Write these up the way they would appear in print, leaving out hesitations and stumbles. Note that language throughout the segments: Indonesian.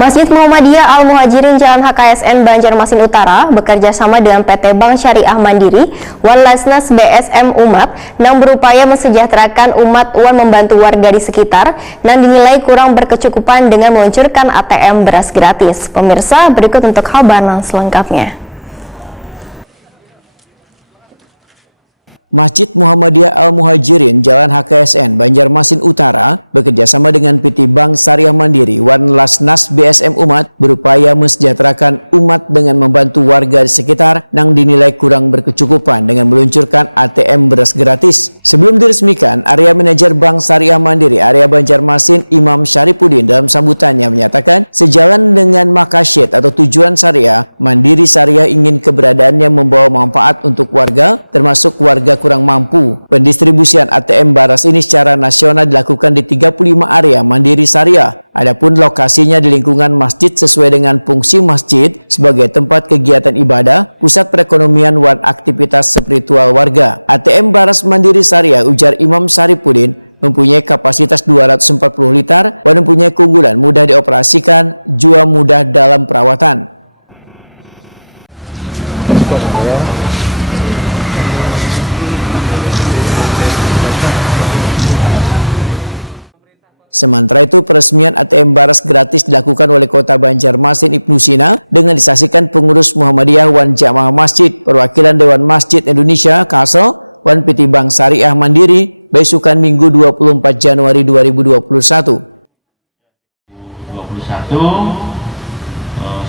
Masjid Muhammadiyah Al-Muhajirin Jalan HKSN Banjarmasin Utara bekerja sama dengan PT Bank Syariah Mandiri Walasnas BSM Umat yang berupaya mensejahterakan umat wan membantu warga di sekitar dan dinilai kurang berkecukupan dengan meluncurkan ATM beras gratis. Pemirsa, berikut untuk kabar selengkapnya. Masjid Muhammadiyah Al-Muhajirin Jalan HKSN Banjarmasin Utara bekerjasama dengan PT Bank Syariah Mandiri Walasnas BSM Umat berupaya mensejahterakan umat dengan membantu warga di sekitar yang dinilai kurang berkecukupan dengan meluncurkan ATM beras gratis. Sebelum diresmikan, area manajer Bank Syariah Mandiri area Banjarmasin Imam Syaripuddin dalam sambutannya menyatakan sejalan dengan makasyid atau tujuan syariah, Mandiri Syariah ingin keberadaannya membawa manfaat untuk warga termasuk warga kurang mampu. Pendistribusian ATM beras ini secara nasional dilakukan di 35 area Mandiri Syariah. Adapun lokasinya di lingkungan masjid sesuai dengan fungsi masjid sebagai tempat kegiatan ibadah, pusat perekonomian dan aktivitas spiritual warga. ATM beras Mandiri Syariah, ujar Imam Syaripuddin, mempunyai kapasitas 240 liter dan mempunyai keunggulan mudah dioperasikan, juga mudah dalam perawatan. Sementara itu, peresmian ATM beras gratis dilakukan oleh Kota Banjarmasin Ibnu Sina dengan disaksikan pengurus Muhammadiyah wan Jamaah Masjid, perwakilan Dewan Masjid Indonesia Kasel, wan PT Bank Syariah Mandiri, besukan Minggu 24 Januari 2021.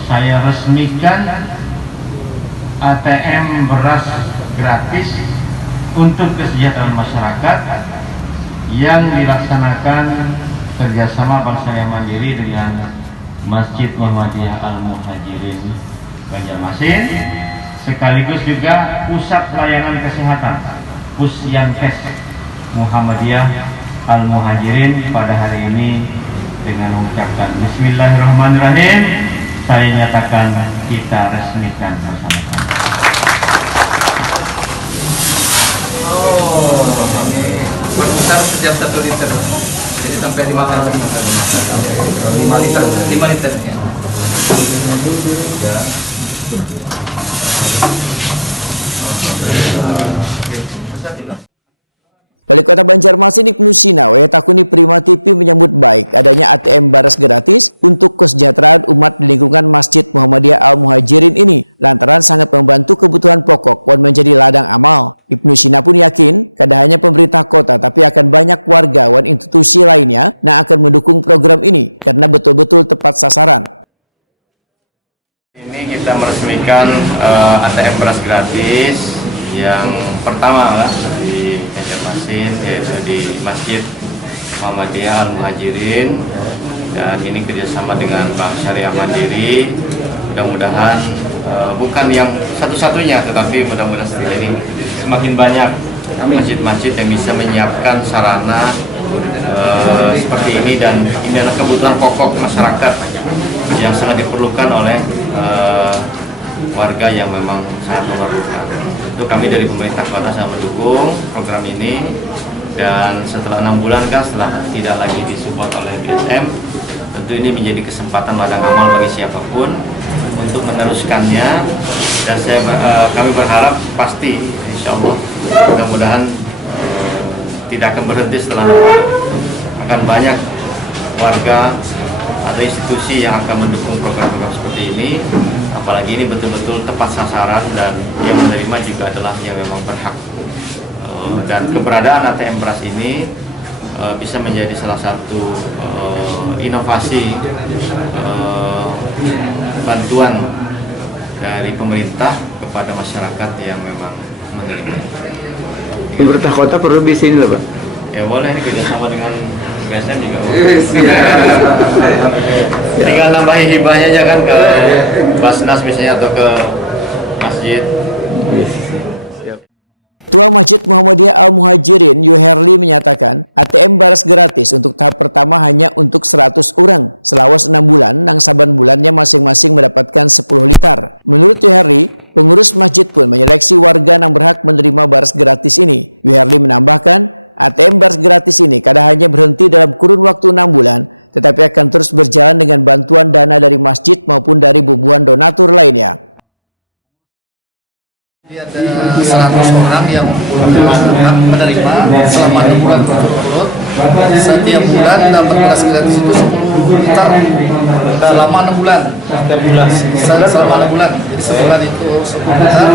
Saya resmikan ATM beras gratis untuk kesejahteraan masyarakat yang dilaksanakan kerjasama Bank Syariah Mandiri dengan Masjid Muhammadiyah Al-Muhajirin Banjarmasin, sekaligus juga Pusat Pelayanan Kesehatan Pusyankes Muhammadiyah Al-Muhajirin pada hari ini dengan mengucapkan Bismillahirrahmanirrahim, saya nyatakan kita resmikan bersama-sama. Berputar setiap 1 liter, jadi sampai 5 kali 5 liter ya. Wali Kota Banjarmasin Ibnu Sina Takuni Prima TV menyambut baik adanya ATM beras gratis untuk kesejahteraan umat di lingkungan Masjid Muhammadiyah Al-Muhajirin ini lantaran sangat membantu kebutuhan pokok dan menjadi ladang amal. Ibnu Sina pun yakin tidak hanya pemerintah kota tapi akan banyak warga dan institusi lainnya yang akan mendukung program ini karena betul-betul tepat sasaran. Ini kita meresmikan ATM beras gratis yang pertama di Banjarmasin, yaitu di Masjid Muhammadiyah Al-Muhajirin, dan ini kerjasama dengan Bank Syariah Mandiri. Mudah-mudahan bukan yang satu-satunya, tetapi mudah-mudahan setelah ini semakin banyak masjid-masjid yang bisa menyiapkan sarana seperti ini, dan ini adalah kebutuhan pokok masyarakat yang sangat diperlukan oleh warga yang memang sangat memerlukan. Itu kami dari pemerintah kota sangat mendukung program ini, dan setelah 6 bulan kan setelah tidak lagi disupport oleh BSM, tentu ini menjadi kesempatan ladang amal bagi siapapun untuk meneruskannya, dan kami berharap pasti insya Allah mudah-mudahan tidak akan berhenti setelah 6 bulan. Akan banyak warga atau institusi yang akan mendukung program-program seperti ini, apalagi ini betul-betul tepat sasaran dan yang menerima juga adalah yang memang berhak. Dan keberadaan ATM beras ini bisa menjadi salah satu inovasi bantuan dari pemerintah kepada masyarakat yang memang menerima. Pemerintah kota perlu di sini loh, Pak. Ya boleh, kerjasama dengan BSM juga. Tinggal nambahin hibahnya aja kan ke Basnas misalnya atau ke masjid. Ketua Masjid Muhammadiyah Al-Muhajirin Yuherli menyatakan ATM beras gratis untuk tahap pertama hanya untuk 100 orang selawas 6 bulan, yang saban bulannya masing-masing mendapatkan 10 liter. Menurut Yuherli, pengurus masjid pun menyeleksi warga yang berhak menerima beras gratis ini. Yuherli menambahkan, ATM beras gratis ini kadang hanya berhenti dalam kurun waktu 6 bulan, tetapi akan terus berjalan dengan bantuan dana dari masjid maupun dari bubuhan donatur lainnya. Ada 100 orang yang menerima selama 6 bulan berturut-turut. Setiap bulan dapat beras gratis itu 10 liter selama 6 bulan. Selama 6 bulan. Jadi sebulan itu 10 liter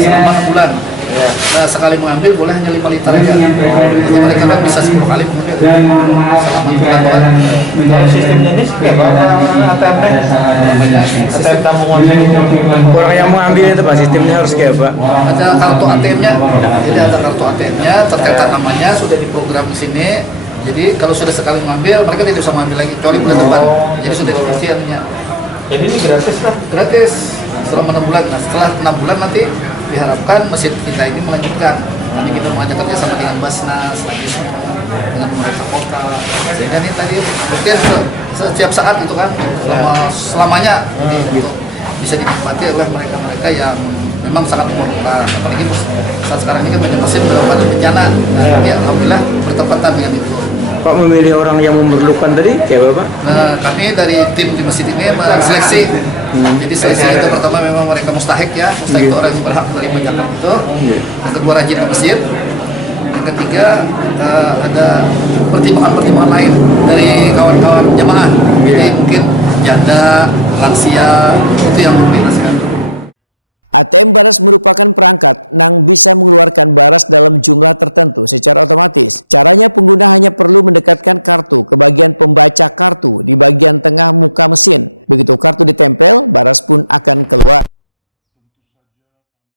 selama 6 bulan. Nah, sekali mengambil boleh hanya 5 liter aja. Jadi mereka kan bisa 10 kali mengambil selama 6 bulan. Kalau sistemnya ini kayak apa ATM-nya? ATM tabungan. Orang yang mengambil itu Pak, sistemnya harus kayak apa? Ada kartu ATM-nya. Jadi ada kartu ATM-nya, tercatat namanya, sudah diprogram di sini. Jadi kalau sudah sekali mengambil, mereka tidak bisa mengambil lagi kecuali bulan depan. Jadi sudah dikunci anunya. Jadi ini gratis lah. Gratis selama 6 bulan. Nah, setelah 6 bulan nanti diharapkan mesin kita ini melanjutkan. Nanti kita mengajakkan kerjasama dengan Basnas, dengan pemerintah kota. Sehingga ini tadi mungkin setiap saat itu kan selamanya untuk bisa dinikmati oleh mereka-mereka yang memang sangat memerlukan. Apalagi saat sekarang ini kan banyak mesin melakukan bencana. Nah, ya alhamdulillah bertepatan dengan itu. Pak memilih orang yang memerlukan tadi kayak apa Pak? Nah, kami dari tim di masjid ini seleksi. Jadi seleksi itu pertama memang mereka mustahik ya, mustahik itu orang yang berhak menerima zakat itu. Yang kedua rajin ke masjid. Yang ketiga ada pertimbangan-pertimbangan lain dari kawan-kawan jemaah. Jadi mungkin janda, lansia itu yang memprioritaskan. ATM Baras merupakan perangkat yang bisa mengeluarkan baras dalam jumlah tertentu secara otomatis. Caranya pengguna hanya perlu mendekatkan kartu ke bagian pembaca kartu di bagian tengah muka mesin. Begitu kartu ditempel, baras pun akan keluar.